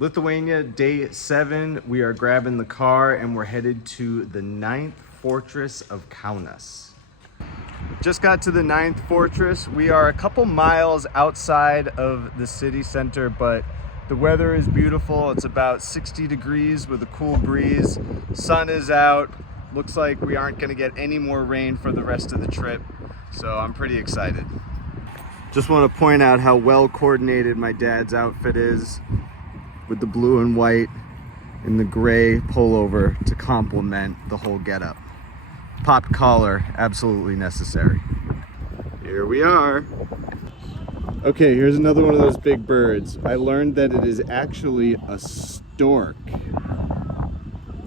Lithuania, day 7. We are grabbing the car and we're headed to the 9th fortress of Kaunas. Just got to the 9th fortress. We are a couple miles outside of the city center, but the weather is beautiful. It's about 60 degrees with a cool breeze. Sun is out. Looks like we aren't gonna get any more rain for the rest of the trip, so I'm pretty excited. Just want to point out how well coordinated my dad's outfit is, with the blue and white and the gray pullover to complement the whole getup. Popped collar, absolutely necessary. Here we are. Okay, here's another one of those big birds. I learned that it is actually a stork.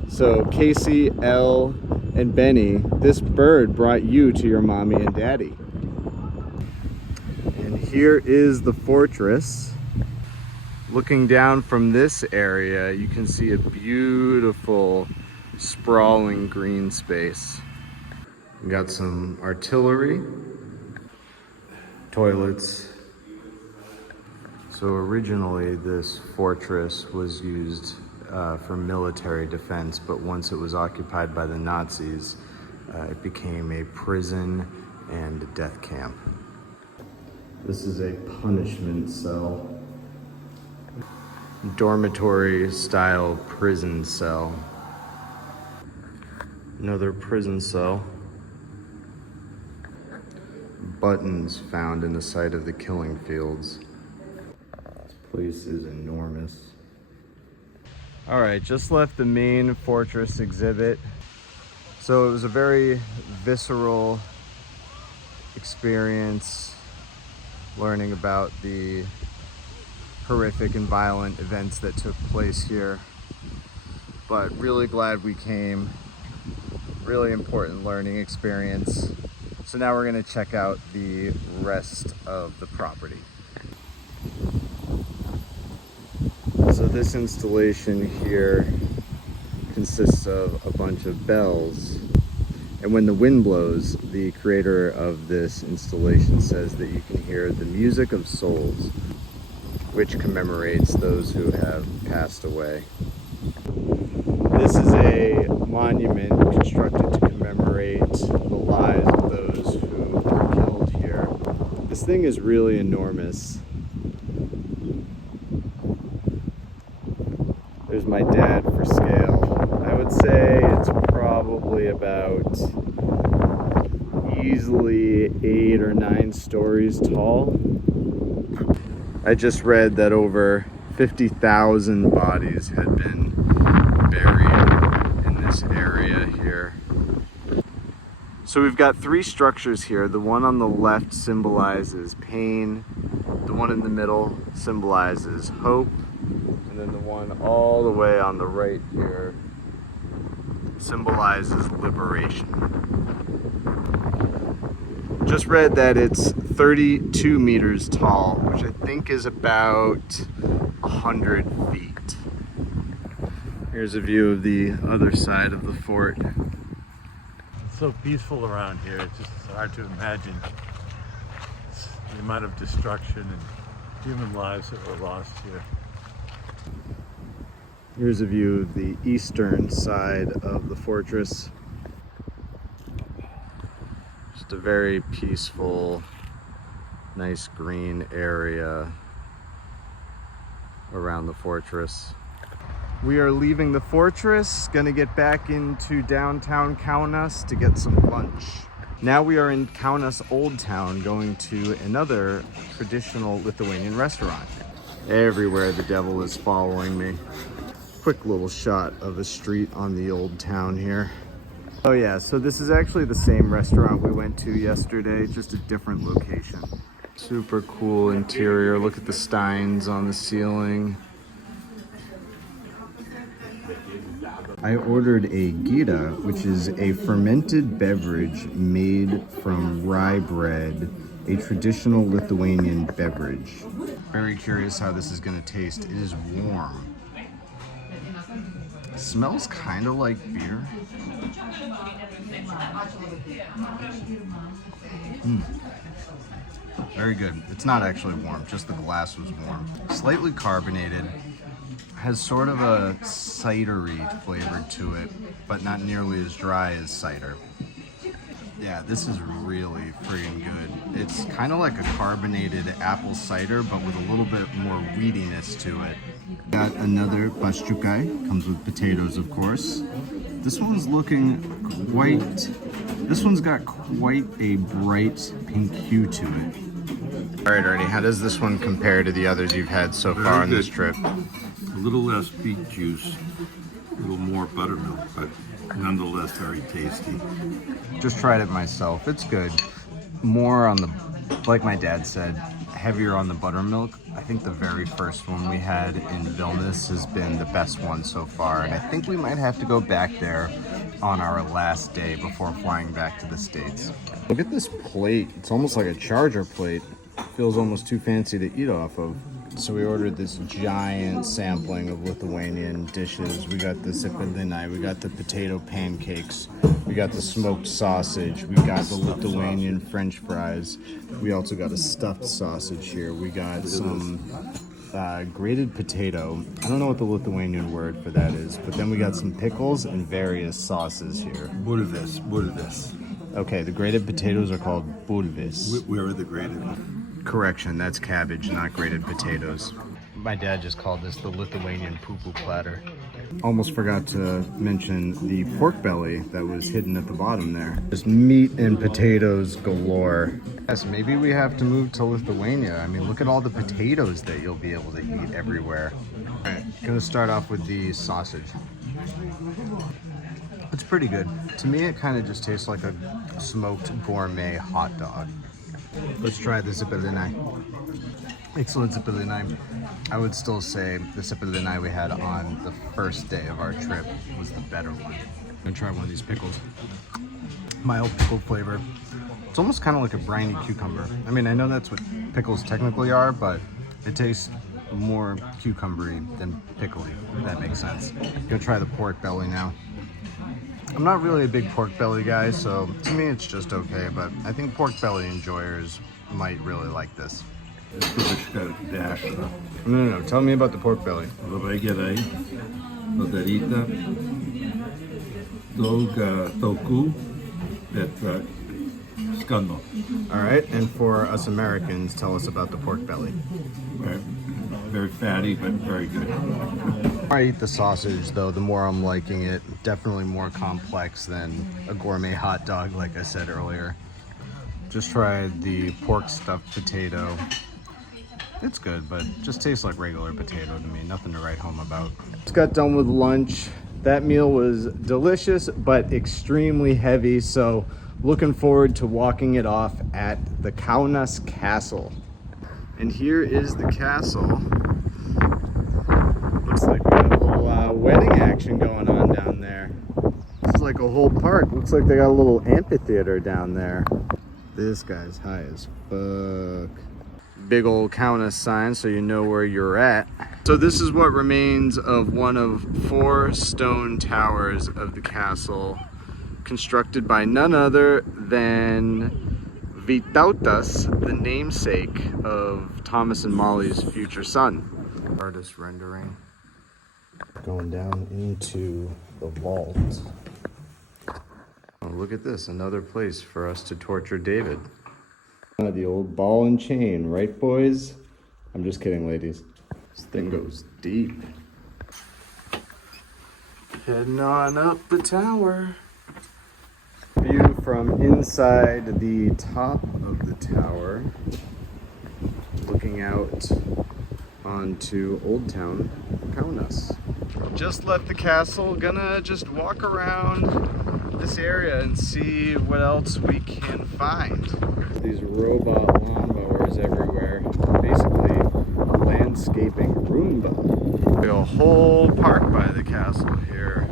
So Casey, Elle, and Benny, this bird brought you to your mommy and daddy. And here is the fortress. Looking down from this area, you can see a beautiful, sprawling green space. We got some artillery, toilets. So originally this fortress was used for military defense, but once it was occupied by the Nazis, it became a prison and a death camp. This is a punishment cell. Dormitory style prison cell. Another prison cell. Buttons found in the site of the killing fields. This place is enormous. All right, just left the main fortress exhibit. So it was a very visceral experience learning about the horrific and violent events that took place here, but really glad we came. Really important learning experience. So now we're going to check out the rest of the property. So this installation here consists of a bunch of bells, and when the wind blows, the creator of this installation says that you can hear the music of souls, which commemorates those who have passed away. This is a monument constructed to commemorate the lives of those who were killed here. This thing is really enormous. There's my dad for scale. I would say it's probably about easily 8 or 9 stories tall. I just read that over 50,000 bodies had been buried in this area here. So we've got 3 structures here. The one on the left symbolizes pain, the one in the middle symbolizes hope, and then the one all the way on the right here symbolizes liberation. Just read that it's 32 meters tall, which I think is about 100 feet. Here's a view of the other side of the fort. It's so peaceful around here, it's just hard to imagine the amount of destruction and human lives that were lost here. Here's a view of the eastern side of the fortress. Just a very peaceful, nice green area around the fortress. We are leaving the fortress, gonna get back into downtown Kaunas to get some lunch. Now we are in Kaunas Old Town, going to another traditional Lithuanian restaurant. Everywhere the devil is following me. Quick little shot of a street on the old town here. Oh yeah, so this is actually the same restaurant we went to yesterday, just a different location. Super cool interior. Look at the steins on the ceiling. I ordered a gira, which is a fermented beverage made from rye bread, a traditional Lithuanian beverage. Very curious how this is going to taste. It is warm. It smells kind of like beer. Very good. It's not actually warm, just the glass was warm. Slightly carbonated. Has sort of a cidery flavor to it, but not nearly as dry as cider. Yeah, this is really friggin' good. It's kind of like a carbonated apple cider, but with a little bit more weediness to it. Got another pashchukai, comes with potatoes, of course. This one's looking this one's got quite a bright pink hue to it. All right, Ernie, how does this one compare to the others you've had so far on this trip? A little less beet juice, a little more buttermilk, but nonetheless very tasty. Just tried it myself. It's good. More on the, like my dad said, heavier on the buttermilk. I think the very first one we had in Vilnius has been the best one so far, and I think we might have to go back there on our last day before flying back to the States. Look at this plate. It's almost like a charger plate. Feels almost too fancy to eat off of. So we ordered this giant sampling of Lithuanian dishes. We got the zipelinai, we got the potato pancakes, we got the smoked sausage, we got the Lithuanian French fries. We also got a stuffed sausage here. We got some grated potato. I don't know what the Lithuanian word for that is, but then we got some pickles and various sauces here. Bulves. Okay, the grated potatoes are called bulves. Where are the grated? Correction, that's cabbage, not grated potatoes. My dad just called this the Lithuanian poo-poo platter. Almost forgot to mention the pork belly that was hidden at the bottom there. Just meat and potatoes galore. Yes, maybe we have to move to Lithuania. I mean, look at all the potatoes that you'll be able to eat everywhere. All right, gonna start off with the sausage. It's pretty good. To me, it kind of just tastes like a smoked gourmet hot dog. Let's try the zipelinai. Excellent zipelinai. I would still say the zipelinai we had on the first day of our trip was the better one. I'm gonna try one of these pickles. Mild pickle flavor. It's almost kind of like a briny cucumber. I mean, I know that's what pickles technically are, but it tastes more cucumbery than pickly, if that makes sense. Gonna try the pork belly now. I'm not really a big pork belly guy, so to me it's just okay, but I think pork belly enjoyers might really like this. No, tell me about the pork belly. Labai gerai padaryta, daug taukų, bet skanu. All right, and for us Americans, tell us about the pork belly. Very fatty, but very good. The more I eat the sausage, though, the more I'm liking it. Definitely more complex than a gourmet hot dog, like I said earlier. Just tried the pork stuffed potato. It's good, but just tastes like regular potato to me. Nothing to write home about. Just got done with lunch. That meal was delicious, but extremely heavy, so looking forward to walking it off at the Kaunas Castle. And here is the castle. Looks like we got a little wedding action going on down there. This is like a whole park. Looks like they got a little amphitheater down there. This guy's high as fuck. Big old Kaunas sign so you know where you're at. So this is what remains of one of 4 stone towers of the castle, constructed by none other than Vytautas, the namesake of Thomas and Molly's future son. Artist rendering. Going down into the vault. Oh, look at this, another place for us to torture David. The old ball and chain, right boys? I'm just kidding, ladies. This thing goes deep. Heading on up the tower. View from inside the top of the tower, looking out onto Old Town Kaunas. Just left the castle, gonna just walk around this area and see what else we can find. These robot lawnmowers everywhere, basically a landscaping Roomba. A whole park by the castle here.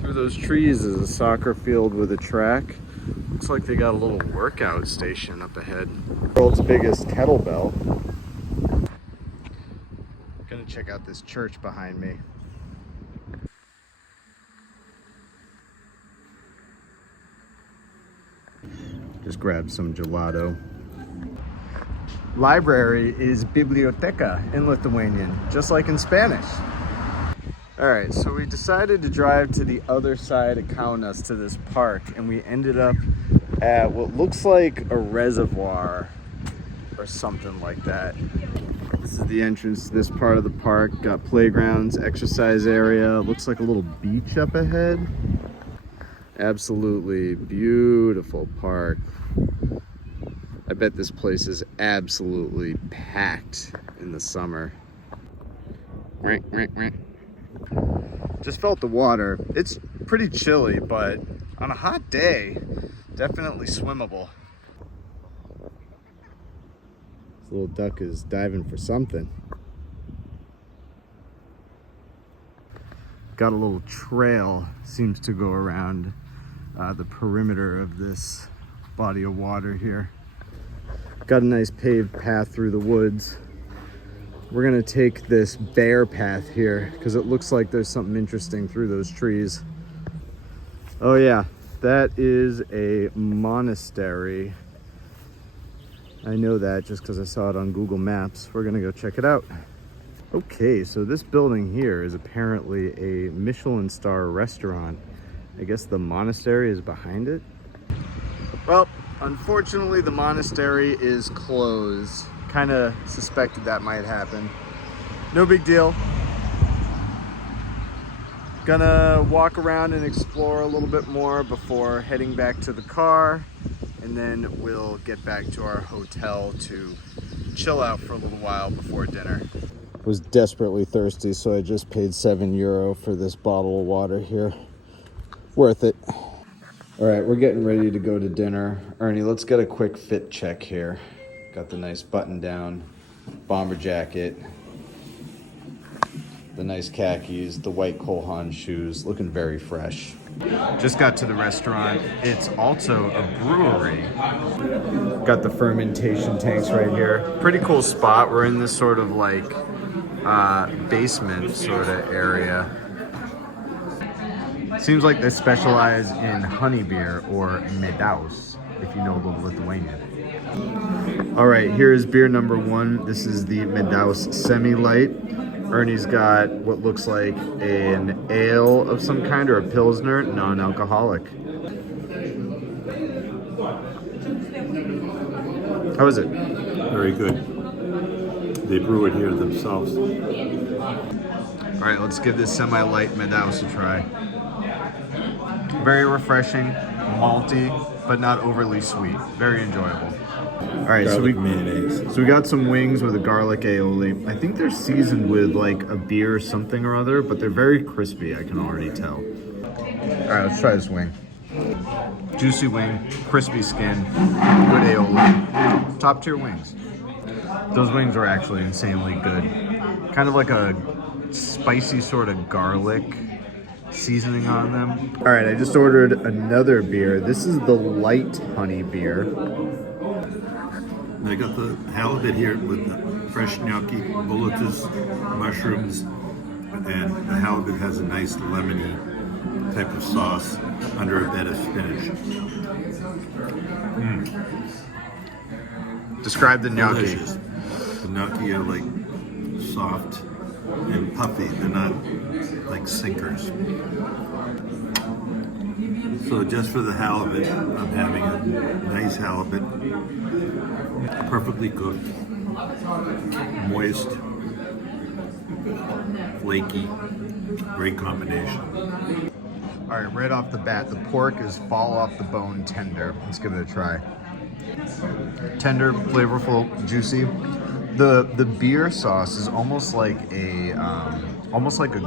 Through those trees is a soccer field with a track. Looks like they got a little workout station up ahead. World's biggest kettlebell. Gonna check out this church behind me. Just grab some gelato. Library is biblioteca in Lithuanian, just like in Spanish. All right, so we decided to drive to the other side of Kaunas to this park, and we ended up at what looks like a reservoir or something like that. This is the entrance to this part of the park. Got playgrounds, exercise area. Looks like a little beach up ahead. Absolutely beautiful park. I bet this place is absolutely packed in the summer. Just felt the water. It's pretty chilly, but on a hot day, definitely swimmable. This little duck is diving for something. Got a little trail, seems to go around the perimeter of this body of water here. Got a nice paved path through the woods. We're gonna take this bear path here because it looks like there's something interesting through those trees. Oh yeah, that is a monastery. I know that just because I saw it on Google Maps. We're gonna go check it out. Okay, so this building here is apparently a Michelin star restaurant. I guess the monastery is behind it. Well, unfortunately the monastery is closed. Kind of suspected that might happen. No big deal. Gonna walk around and explore a little bit more before heading back to the car, and then we'll get back to our hotel to chill out for a little while before dinner. Was desperately thirsty, so I just paid €7 for this bottle of water here. Worth it. All right, we're getting ready to go to dinner. Ernie, let's get a quick fit check here. Got the nice button down, bomber jacket, the nice khakis, the white Cole Haan shoes, looking very fresh. Just got to the restaurant. It's also a brewery. Got the fermentation tanks right here. Pretty cool spot. We're in this sort of like basement sort of area. Seems like they specialize in honey beer or medaus, if you know a little Lithuanian. All right, here is beer number 1. This is the Medaus Semi-Light. Ernie's got what looks like an ale of some kind or a Pilsner, non-alcoholic. How is it? Very good. They brew it here themselves. All right, let's give this Semi-Light Medaus a try. Very refreshing, malty, but not overly sweet. Very enjoyable. All right, Garlic mayonnaise. so we got some wings with a garlic aioli. I think they're seasoned with like a beer or something or other, but they're very crispy, I can already tell. All right, let's try this wing. Juicy wing, crispy skin, good aioli. Top tier wings. Those wings are actually insanely good. Kind of like a spicy sort of garlic seasoning on them. All right, I just ordered another beer. This is the light honey beer. I got the halibut here with the fresh gnocchi, bullets, mushrooms, and the halibut has a nice lemony type of sauce under a bed of spinach. Describe the gnocchi. Delicious. The gnocchi are like soft and puffy. They're not like sinkers. So just for the halibut, I'm having a nice halibut, perfectly cooked, moist, flaky, great combination. All right, right off the bat, the pork is fall off the bone tender. Let's give it a try. Tender, flavorful, juicy. The beer sauce is almost like a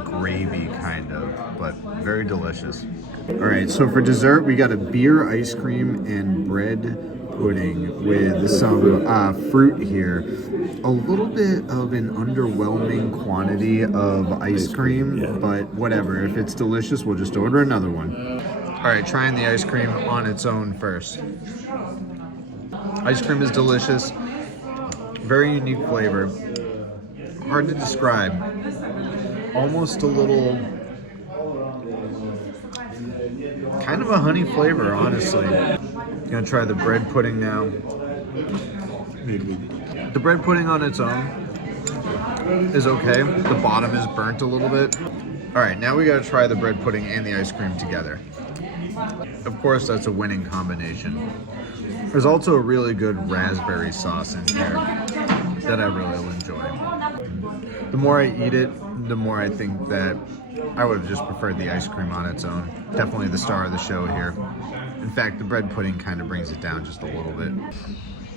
gravy kind of, but very delicious. All right, so for dessert, we got a beer, ice cream, and bread pudding with some fruit here. A little bit of an underwhelming quantity of ice cream, but whatever. If it's delicious, we'll just order another one. All right, trying the ice cream on its own first. Ice cream is delicious. Very unique flavor. Hard to describe. Almost a little, kind of a honey flavor, honestly. Gonna try the bread pudding now. The bread pudding on its own, is okay. The bottom is burnt a little bit. All right, now we gotta try the bread pudding and the ice cream together. Of course, that's a winning combination. There's also a really good raspberry sauce in here that I really will enjoy. The more I eat it, the more I think that I would have just preferred the ice cream on its own. Definitely the star of the show here. In fact, the bread pudding kind of brings it down just a little bit.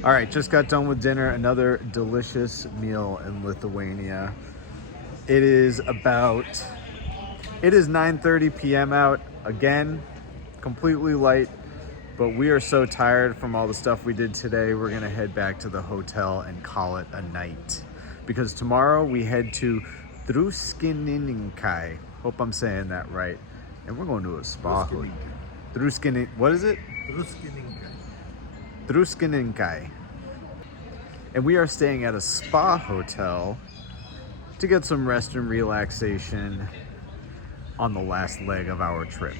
All right, just got done with dinner. Another delicious meal in Lithuania. It is 9:30 p.m. out. Again, completely light, but we are so tired from all the stuff we did today. We're gonna head back to the hotel and call it a night. Because tomorrow we head to Druskininkai. Hope I'm saying that right. And we're going to a spa. What is it? Druskininkai. And we are staying at a spa hotel to get some rest and relaxation on the last leg of our trip.